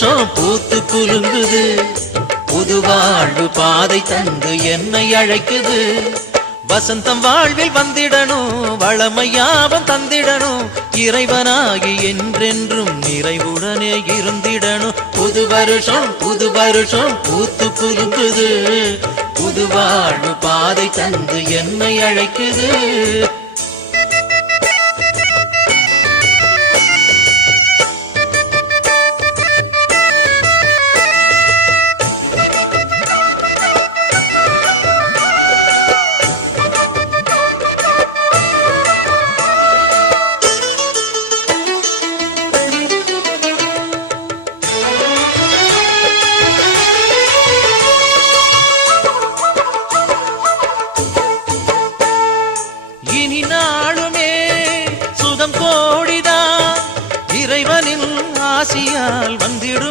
வருஷம் பூத்து குலுங்குது. புது வாழ்வு பாதை தந்து என்னை அழைக்குது. வசந்தம் வாழ்வில் வந்திடணும், வளமையாவும் தந்திடணும். இறைவனாகி என்றென்றும் நிறைவுடனே இருந்திடணும். புது வருஷம் பூத்து குலுங்குது. புது வாழ்வு பாதை தந்து என்னை அழைக்குது.